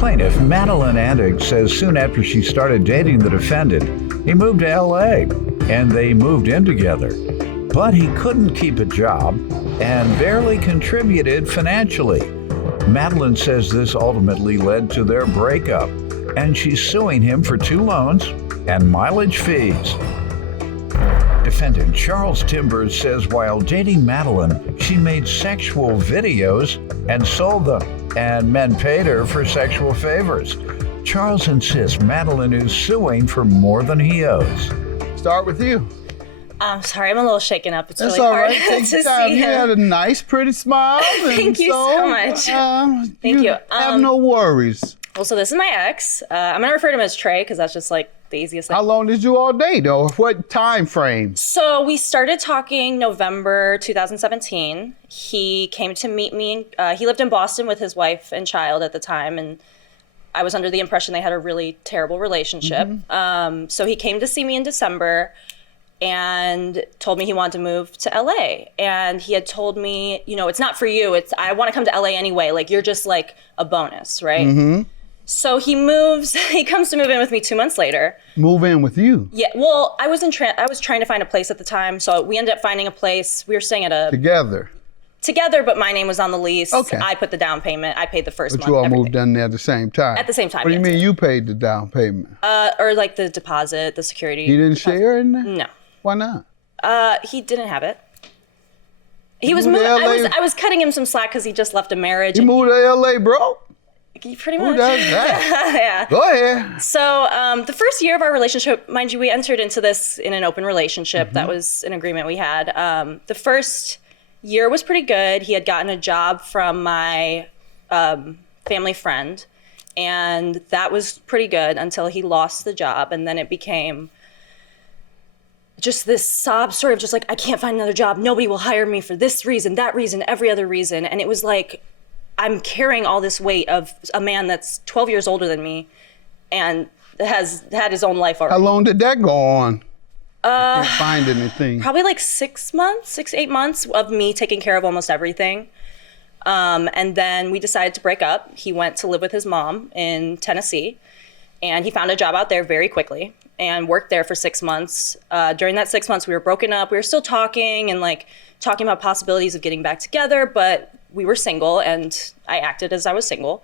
Plaintiff Madeline Antic says soon after she started dating the defendant, he moved to LA and they moved in together. But he couldn't keep a job and barely contributed financially. Madeline says this ultimately led to their breakup, and she's suing him for 2 loans and mileage fees. Defendant Charles Timbers says while dating Madeline, she made sexual videos and sold them, and men paid her for sexual favors. Charles insists Madeline is suing for more than he owes. Start with you. I'm sorry, I'm a little shaken up. It's That's really all hard right. to Take your time. see You him. had a nice, pretty smile. Thank you so much. Thank you. Have no worries. Well, so this is my ex. I'm gonna refer to him as Trey because that's just like the easiest thing. How long did you all date, though? What time frame? So we started talking November 2017. He came to meet me. He lived in Boston with his wife and child at the time, and I was under the impression they had a really terrible relationship. So he came to see me in December and told me he wanted to move to LA. And he had told me, you know, it's not for you. I want to come to LA anyway. Like, you're just like a bonus, right? So he comes to move in with me 2 months later. Move in with you? Yeah, well, I was trying to find a place at the time. So we ended up finding a place. We were staying at together, but my name was on the lease. Okay. I put the down payment. I paid the first month. But you all everything. moved in there at the same time? At the same time, What do you yes. mean you paid the down payment? Or like the deposit, the security. He didn't deposit. share in there? No. Why not? He didn't have it. He was moved to moving. LA? I was cutting him some slack because he just left a marriage. You and moved to LA, bro? he pretty Who much. does that? Yeah. Go ahead. So the first year of our relationship, mind you, we entered into this in an open relationship. That was an agreement we had. The first year was pretty good. He had gotten a job from my family friend, and that was pretty good until he lost the job, and then it became just this sob story of just like, I can't find another job. Nobody will hire me for this reason, that reason, every other reason. And it was like, I'm carrying all this weight of a man that's 12 years older than me and has had his own life already. How long did that go on? I can't find anything. Probably like 6 months, 8 months of me taking care of almost everything. And then we decided to break up. He went to live with his mom in Tennessee, and he found a job out there very quickly and worked there for 6 months. During that 6 months, we were broken up. We were still talking and like talking about possibilities of getting back together, but we were single and I acted as I was single.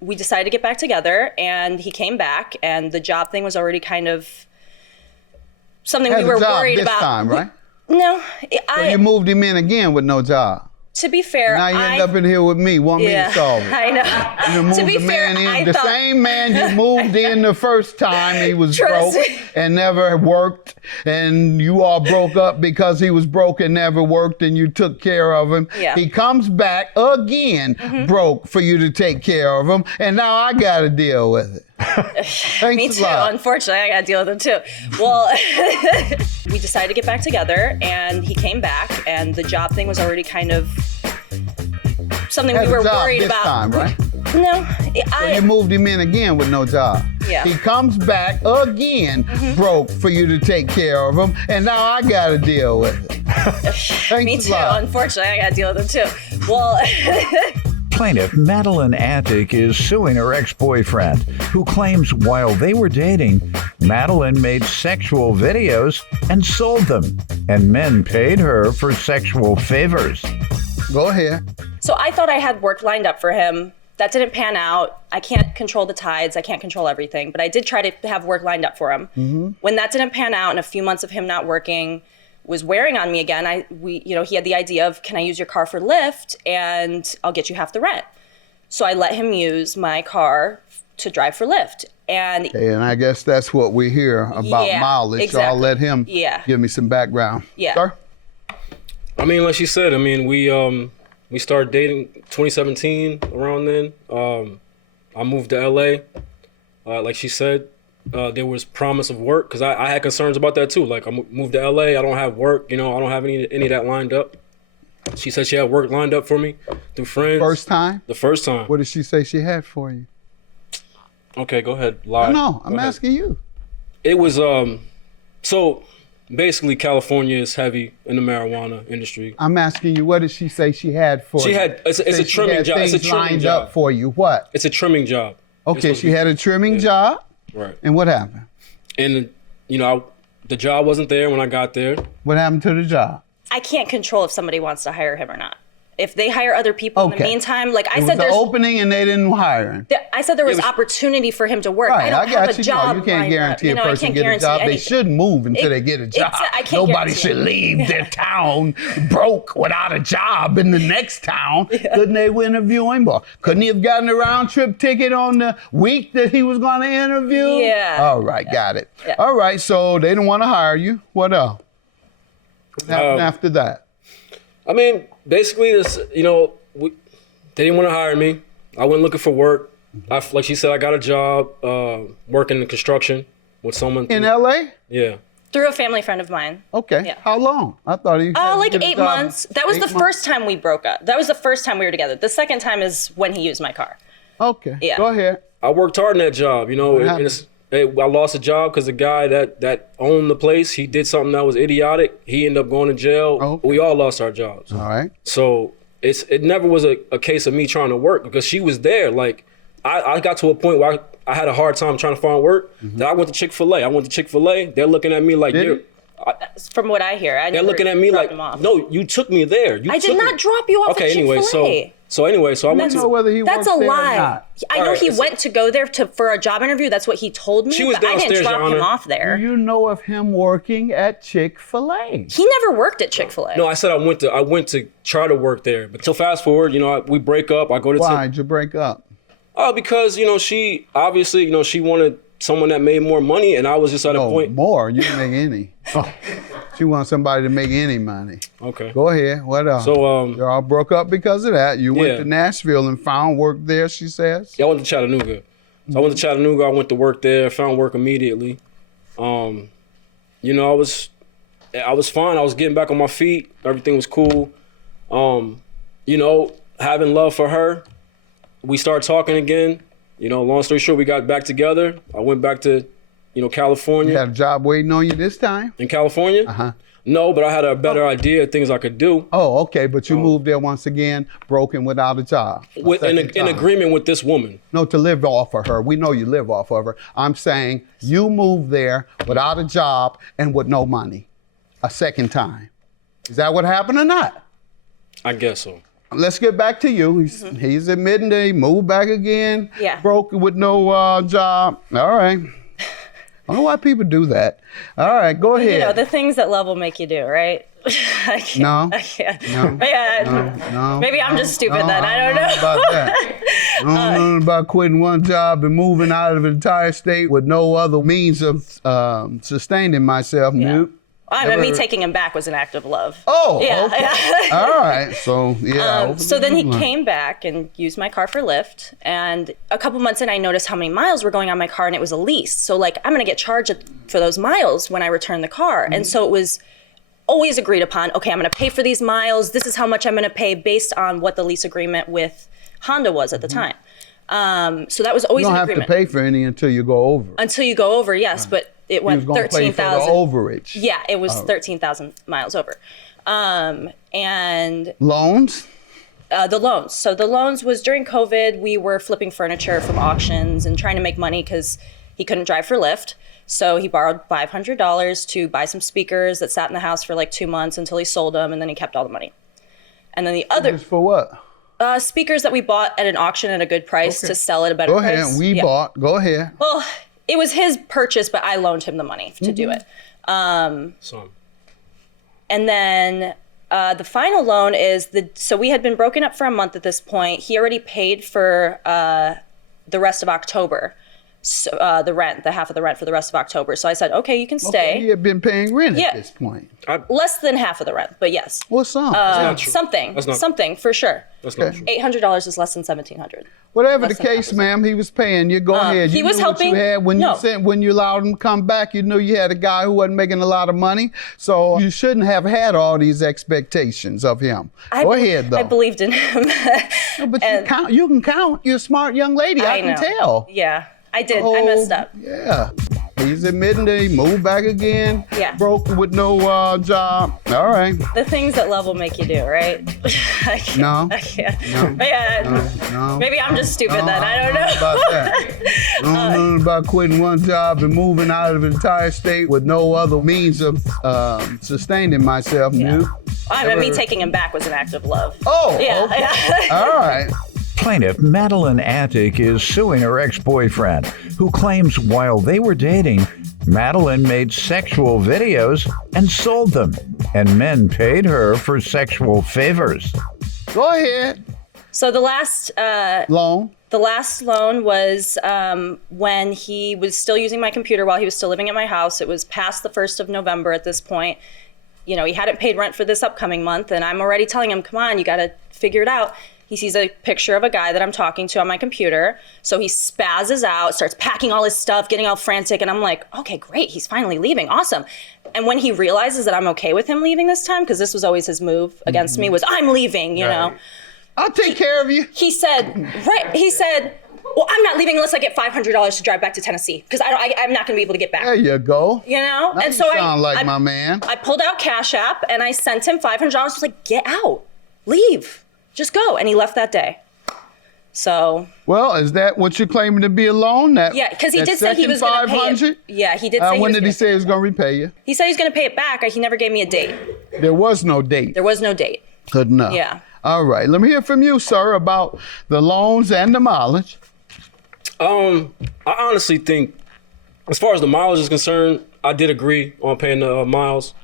We decided to get back together and he came back, and the job thing was already kind of something we were worried about. This time, right? No, So you moved him in again with no job. to be fair, Now you end up in here with me, want me to solve it. I know. You moved To be the fair, man in, I the thought- same man you moved in the first time he was Trust broke me. and never worked, and you all broke up because he was broke and never worked and you took care of him. Yeah. He comes back again broke for you to take care of him, and now I gotta deal with it. Thanks Me a too. lot. Unfortunately, I got to deal with him too. Well, we decided to get back together, and he came back, and the job thing was already kind of something Had we a were job worried this about. time, right? No, So you moved him in again with no job. Yeah. He comes back again broke for you to take care of him, and now I gotta deal with it. Thanks Me a too. lot. Unfortunately, I got to deal with him too. Well, Plaintiff Madeline Antic is suing her ex-boyfriend, who claims while they were dating, Madeline made sexual videos and sold them, and men paid her for sexual favors. Go ahead. so I thought I had work lined up for him. That didn't pan out. I can't control the tides. I can't control everything, but I did try to have work lined up for him. When that didn't pan out, and a few months of him not working was wearing on me again, he had the idea of, can I use your car for Lyft and I'll get you half the rent. So I let him use my car to drive for Lyft. And And I guess that's what we hear about Yeah, mileage. So I'll exactly. let him Yeah. give me some background. Yeah. Sir? I mean, like she said, I mean, we started dating 2017 around then. I moved to LA. Like she said, there was promise of work because I had concerns about that too. Like I moved to LA, I don't have work, I don't have any of that lined up. She said she had work lined up for me through friends. First time? The first time. What did she say she had for you? Okay, go ahead. Lie. No, I'm Go ahead. asking you. It was so basically California is heavy in the marijuana industry. I'm asking you, what did she say she had for you? She had it's Say a she trimming had job. It's a things trimming lined job. up for you. What? It's a trimming job. Okay, she had a trimming job. Right. And what happened? And the job wasn't there when I got there. What happened to the job? I can't control if somebody wants to hire him or not. If they hire other people in the Okay. meantime, like I It was said, an there's opening and they didn't hire him. I said there was opportunity for him to work. Right, I don't I have got a you. job. No, you can't lined up. guarantee You know, a I person can't get a guarantee job. They anything. shouldn't move until they get a job. I can't Nobody guarantee should it. leave their town broke without a job in the next town. Couldn't they interview him? Or couldn't he have gotten a round trip ticket on the week that he was going to interview? Yeah. All right, got it. Yeah. All right, so they didn't want to hire you. What else? What happened after that? I mean, basically, they didn't want to hire me. I went looking for work. Like she said, I got a job working in construction with someone. In L.A.? Yeah. Through a family friend of mine. Okay. Yeah. How long? I thought he had to Like get a 8 job. months. That was 8 the months? first time we broke up. That was the first time we were together. The second time is when he used my car. Okay. Yeah. Go ahead. I worked hard in that job, and happened? I lost a job because the guy that owned the place, he did something that was idiotic. He ended up going to jail. Okay. We all lost our jobs. All right. So it never was a case of me trying to work because she was there. Like I got to a point where I had a hard time trying to find work. That I went to Chick-fil-A. They're looking at me like, Did you're, From what I hear, they're looking at me like, no, you took me there. I did not drop you off Okay, at anyway, Chick-fil-A. so I went I don't know whether he That's worked a there or lie. not. I know Alright, he so- went to go there for a job interview. That's what he told me. She was but I didn't downstairs, drop Your him Honor. off there. Do you know of him working at Chick-fil-A? He never worked at Chick-fil-A. No, I said I went to try to work there. But so fast forward, we break up. I go to Why'd you break up? because she obviously she wanted someone that made more money, and I was just at a Oh, point. more. You didn't make any. She wants somebody to make any money. Okay. Go ahead. What else? So you all broke up because of that. You went Yeah. to Nashville and found work there, she says. yeah, I went to Chattanooga. So I went to Chattanooga. I went to work there. Found work immediately. I was fine. I was getting back on my feet. Everything was cool. Having love for her. We started talking again. Long story short, we got back together. I went back to, California. You had a job waiting on you this time? In California? Uh-huh. No, but I had a better idea of things I could do. Oh, okay. But you moved there once again, broken without a job. In agreement with this woman. No, to live off of her. We know you live off of her. I'm saying you moved there without a job and with no money a second time. Is that what happened or not? I guess so. Let's get back to you. He's admitting that he moved back again, Yeah. broke with no job. All right. I don't know why people do that. All right, go ahead. The things that love will make you do, right? I can't, No. I can't. No. Yeah. No, Maybe I'm just stupid no, then. I don't know. about that. I don't know nothing about quitting one job and moving out of an entire state with no other means of sustaining myself. Yeah. Nope. Me taking him back was an act of love. Oh, Yeah. okay. All right. So, yeah. So then he came back and used my car for Lyft. And a couple months in, I noticed how many miles were going on my car, and it was a lease. So, I'm going to get charged for those miles when I return the car. And so it was always agreed upon, okay, I'm going to pay for these miles. This is how much I'm going to pay based on what the lease agreement with Honda was at the time. So that was always You don't an have agreement. to pay for any until you go over. Until you go over, yes. But it You was went gonna pay for the 13,000. overage. Yeah, it was 13,000 miles over. And Loans? the loans. So the loans was during COVID, we were flipping furniture from auctions and trying to make money because he couldn't drive for Lyft. So he borrowed $500 to buy some speakers that sat in the house for 2 months until he sold them, and then he kept all the money. And then the other Just for what? speakers that we bought at an auction at a good price to sell at a better Go price. ahead. We Yeah. bought. Go ahead. Well, it was his purchase, but I loaned him the money to do it. So And then the final loan is so we had been broken up for a month at this point. He already paid for the rest of October. So, the half of the rent for the rest of October. So I said, okay, you can stay. He had been paying rent Yeah. at this point. Less than half of the rent, but yes. What's some? not true. Something, That's not- something for sure. that's not Okay. true. $800 is less than $1,700. Whatever the less than case, 5%. ma'am, he was paying you. Go ahead. he You was knew what helping- you had when no. when you allowed him to come back. You knew you had a guy who wasn't making a lot of money, so you shouldn't have had all these expectations of him. Go ahead, though. I believed in him. But you can count. You're a smart young lady. I can know. tell. Yeah, I did. I messed up. Yeah. he's admitting that he moved back again. Yeah. Broke with no job. All right. The things that love will make you do, right? I can't, No. I can't. No. Yeah. No. Maybe I'm just stupid then. I don't know. About that. I don't know about quitting one job and moving out of an entire state with no other means of sustaining myself. Yeah. Nope. I mean, me taking him back was an act of love. Oh, Yeah. okay. All right. Plaintiff Madeline Attic is suing her ex-boyfriend, who claims while they were dating, Madeline made sexual videos and sold them, and men paid her for sexual favors. Go ahead. So the last Loan. loan was when he was still using my computer while he was still living at my house. It was past the 1st of November at this point. You know, he hadn't paid rent for this upcoming month, and I'm already telling him, come on, you got to figure it out. He sees a picture of a guy that I'm talking to on my computer. So he spazzes out, starts packing all his stuff, getting all frantic. And I'm like, okay, great. He's finally leaving. Awesome. And when he realizes that I'm okay with him leaving this time, because this was always his move against me, was I'm leaving, you know. I'll take care of you. He said, well, I'm not leaving unless I get $500 to drive back to Tennessee, because I'm not going to be able to get back. There you go. You know? Now and you so sound like my man. I pulled out Cash App and I sent him $500. I was like, get out. Leave. Just go. And he left that day. So. Well, is that what you're claiming to be a loan? Yeah, because he did say he was going to pay it. Yeah, he did say when did he say he was going to repay you? He said he was going to pay it back. He never gave me a date. There was no date. There was no date. Good enough. Yeah. All right. Let me hear from you, sir, about the loans and the mileage. I honestly think, as far as the mileage is concerned, I did agree on paying the miles.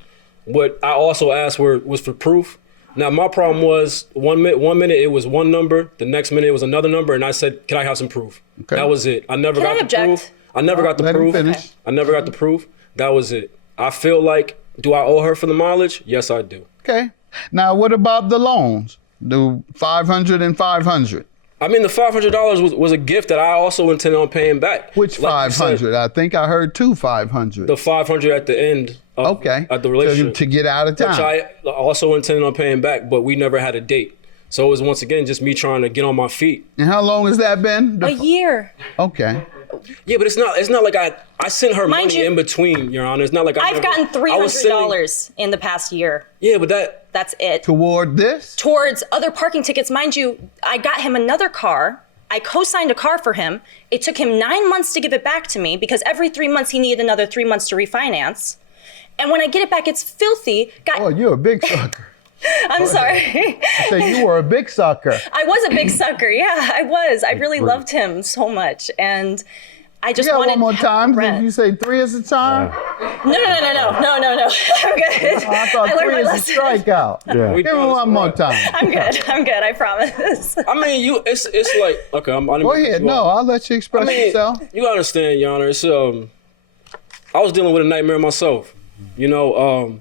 What I also asked was for proof. Now, my problem was one minute it was one number, the next minute it was another number, and I said, can I have some proof? Okay. That was it. I never got the proof. I never got the Let him proof. finish. I never got the proof. That was it. I feel like, do I owe her for the mileage? Yes, I do. Okay. Now, what about the loans? The 500 and 500? I mean, the $500 was a gift that I also intended on paying back. Which Like you said, 500? I think I heard two 500. the 500 at the end of at the relationship. To get out of town. Which I also intended on paying back, but we never had a date. So it was once again just me trying to get on my feet. And how long has that been? A year. Okay. Yeah, but it's not like I sent her Mind money you, in between, Your Honor. It's not like I've gotten $300 in the past year. Yeah, but That's it. Toward this? Towards other parking tickets. Mind you, I got him another car. I co-signed a car for him. It took him 9 months to give it back to me because every 3 months he needed another 3 months to refinance. And when I get it back, it's filthy. Oh, you're a big sucker. I'm sorry. I said you were a big sucker. I was a big sucker. Yeah, I was. I really loved him so much. And I just wanted one more time. rent. Did you say 3 is a time? No. I'm good. I thought learned 3 my is a lesson. strikeout. Yeah. We Give me done this one more right. time. I'm good. I promise. I mean, it's like, okay, I didn't Go mean to ahead. cut you No, off. I'll let you express yourself. You understand, Your Honor. It's I was dealing with a nightmare myself. You know,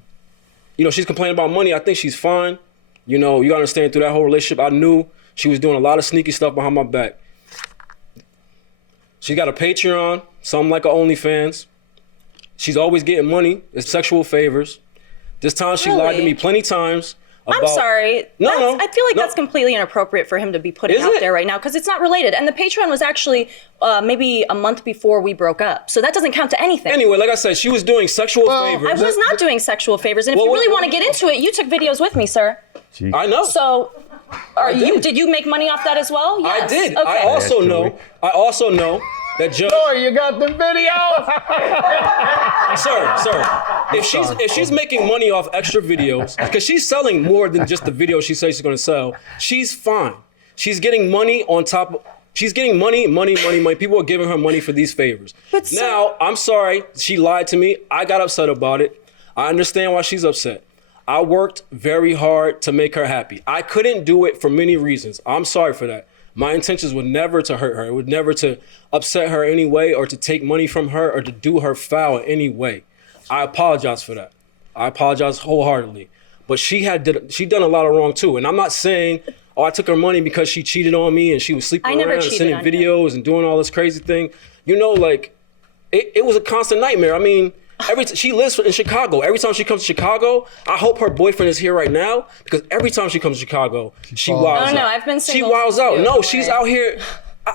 she's complaining about money. I think she's fine. You know, you understand, through that whole relationship, I knew she was doing a lot of sneaky stuff behind my back. She got a Patreon, something like a OnlyFans. She's always getting money. It's sexual favors. This time she lied to me plenty times. I'm sorry. No. I feel like that's completely inappropriate for him to be putting Is out it? there right now because it's not related. And the Patreon was actually maybe a month before we broke up. So that doesn't count to anything. Anyway, like I said, she was doing sexual favors. I was not doing sexual favors. And if you really want to get into it, you took videos with me, sir. I know. So did you make money off that as well? Yes. I did. Okay. I also know that judge. Oh, you got the video? Sir, if she's making money off extra videos, because she's selling more than just the video she says she's going to sell, she's fine. She's getting money on top. She's getting money. People are giving her money for these favors. But now, I'm sorry. She lied to me. I got upset about it. I understand why she's upset. I worked very hard to make her happy. I couldn't do it for many reasons. I'm sorry for that. My intentions were never to hurt her. It was never to upset her in any way or to take money from her or to do her foul in any way. I apologize for that. I apologize wholeheartedly. But she done a lot of wrong too. And I'm not saying, I took her money because she cheated on me and she was sleeping around and sending videos and doing all this crazy thing. You know, like, it was a constant nightmare. I mean, she lives in Chicago. Every time she comes to Chicago, I hope her boyfriend is here right now because every time she comes to Chicago, she wilds out. No, I've been single. She wilds out. too. No, she's out here.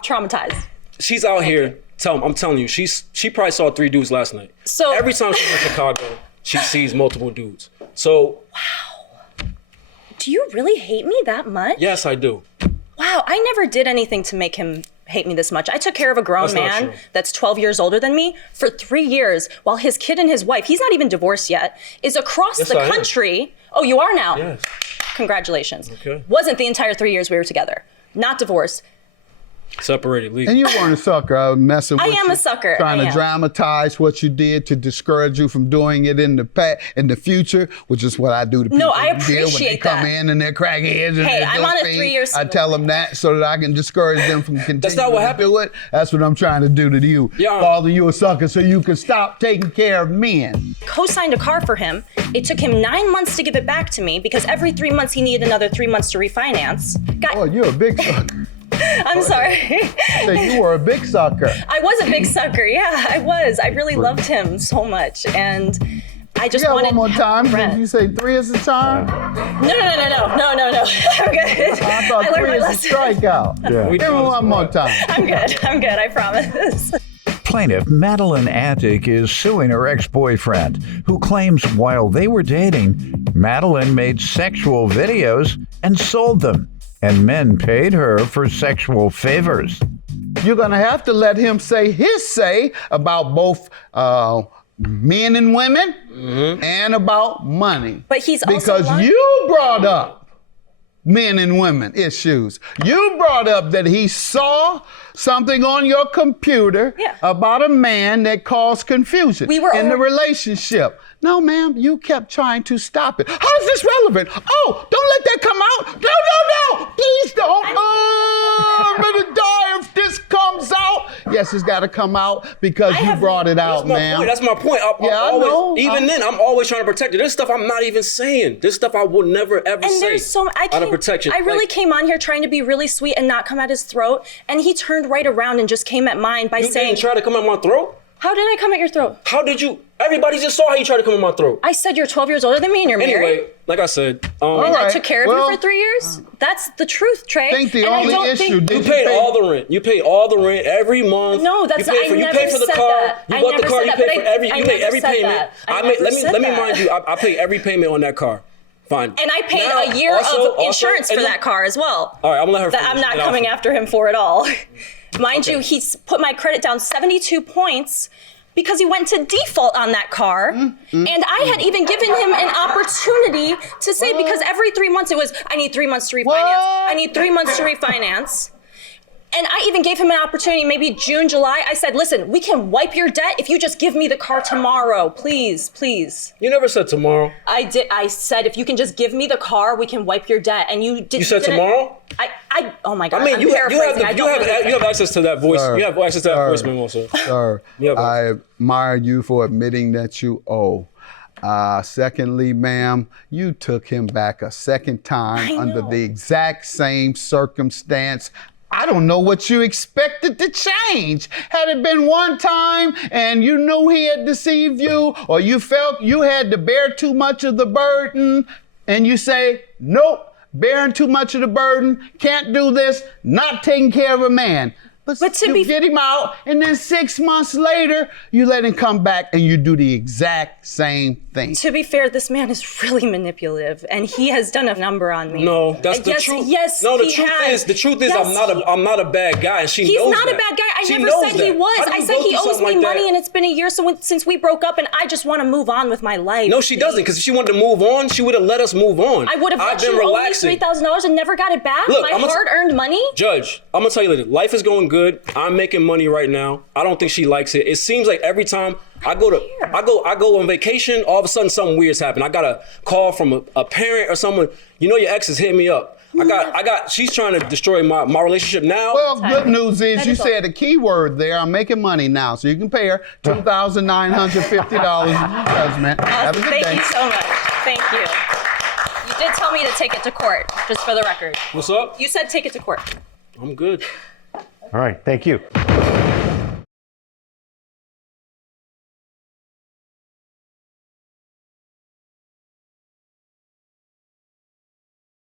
Traumatized. She's out here I'm telling you, she probably saw 3 dudes last night. So every time she's in Chicago, she sees multiple dudes. So wow. Do you really hate me that much? yes, I do. Wow, I never did anything to make him hate me this much. I took care of a grown That's not man true. that's 12 years older than me for 3 years while his kid and his wife, he's not even divorced yet, is across Yes, the I am. country. Oh, you are now? Yes. Congratulations. Okay. Wasn't the entire 3 years we were together. Not divorced. Separated legally. And you weren't a sucker. I was messing with I you. am a sucker. Trying I to am. dramatize what you did to discourage you from doing it in the future, which is what I do to people. No, I who deal when they appreciate come that. in and they're crackheads. And Hey, they're I'm on a dopey. 3-year I tell them that so that I can discourage them from continuing not what to happened. do it. That's what I'm trying to do to you. Yeah. Father, you a sucker so you can stop taking care of men. Co-signed a car for him. It took him 9 months to give it back to me because every 3 months he needed another 3 months to refinance. Oh, you're a big sucker. I'm sorry. Say you were a big sucker. I was a big sucker. Yeah, I was. I really loved him so much. And I just Yeah, wanted one more time. rent. Did you say 3 is the time? No. I'm good. I thought I learned 3 my is the lesson. strikeout. Yeah. We Give me do one this more right. time. I'm good. I promise. Plaintiff Madeline Attic is suing her ex-boyfriend, who claims while they were dating, Madeline made sexual videos and sold them, and men paid her for sexual favors. You're going to have to let him say his say about both men and women and about money. But he's also because lying. you brought up men and women issues. You brought up that he saw something on your computer Yeah. about a man that caused confusion We were in the all- relationship. No, ma'am, you kept trying to stop it. How is this relevant? Oh, don't let that come out. No, please don't. Oh, I'm gonna die if this comes out. Yes, it's gotta come out because you brought it out, ma'am. That's my point. I'm Yeah, I always, know. Even then, I'm always trying to protect it. There's stuff I'm not even saying. There's stuff I will never ever And say. there's so out of protection. I really Like, came on here trying to be really sweet and not come at his throat, and he turned right around and just came at mine by you saying, didn't try to come at my throat. "How did I come at your throat?" How did you? Everybody just saw how you tried to come at my throat. I said you're 12 years older than me and you're married. Anyway, like I said, All I right, took care of well, you for 3 years. That's the truth, Trey. I think the And I only don't issue think- did you paid all the rent. You paid all the rent every month. No, that's you paid I for, you never paid for the said car. that. You I bought the never car. said You that, paid but for every. I You made never every said payment. that. I made. never said Let me that. mind you. I paid every payment on that car. Fine. And I paid Now, a year also- of insurance and for then- that car as well. All right, I'm gonna let her. That finish, I'm not and I'll coming finish. after him for at all. Mind Okay. you, he's put my credit down 72 points because he went to default on that car. And I had even given him an opportunity to say, because every 3 months it was, I need 3 months to refinance. What? I need 3 months to refinance. And I even gave him an opportunity, maybe June, July. I said, listen, we can wipe your debt if you just give me the car tomorrow. Please, please. You never said tomorrow. I did. I said, if you can just give me the car, we can wipe your debt. And you did. You said didn't- tomorrow. oh my God. I mean, I'm you have paraphrasing. I don't really- you have access to that voice. Sir, You have access to that sir. voice memo, sir. Sir, Yeah, but- I admire you for admitting that you owe. Secondly, ma'am, you took him back a second time I under know. the exact same circumstance. I don't know what you expected to change. Had it been one time and you knew he had deceived you, or you felt you had to bear too much of the burden, and you say, nope, bearing too much of the burden, can't do this, not taking care of a man. But to you be- get him out, and then 6 months later, you let him come back and you do the exact same thing. To be fair, this man is really manipulative, and he has done a number on me. No, that's the yes, truth. Yes, no, the he truth has. is, Yes, I'm not a bad guy, and she He's knows not that. a bad guy. I She never knows said he that. was. How do I you said go he through owes something me like money, that? and it's been a year since we broke up, and I just want to move on with my life. No, she doesn't, because if she wanted to move on, she would have let us move on. I would have I've let been you owe me relaxing. $3,000 and never got it back. Look, my I'm gonna- hard-earned money. Judge, I'm gonna tell you later. Life is going good. I'm making money right now. I don't think she likes it. It seems like every time I go on vacation, all of a sudden something weird's happened. I got a call from a parent or someone. You know, your ex is hitting me up. She's trying to destroy my relationship now. Well, good news is That you is all. said a key word there. I'm making money now, so you can pay her $2,950 judgment. Have a good Thank day. you so much. Thank you. You did tell me to take it to court, just for the record. What's up? You said take it to court. I'm good. All right, thank you.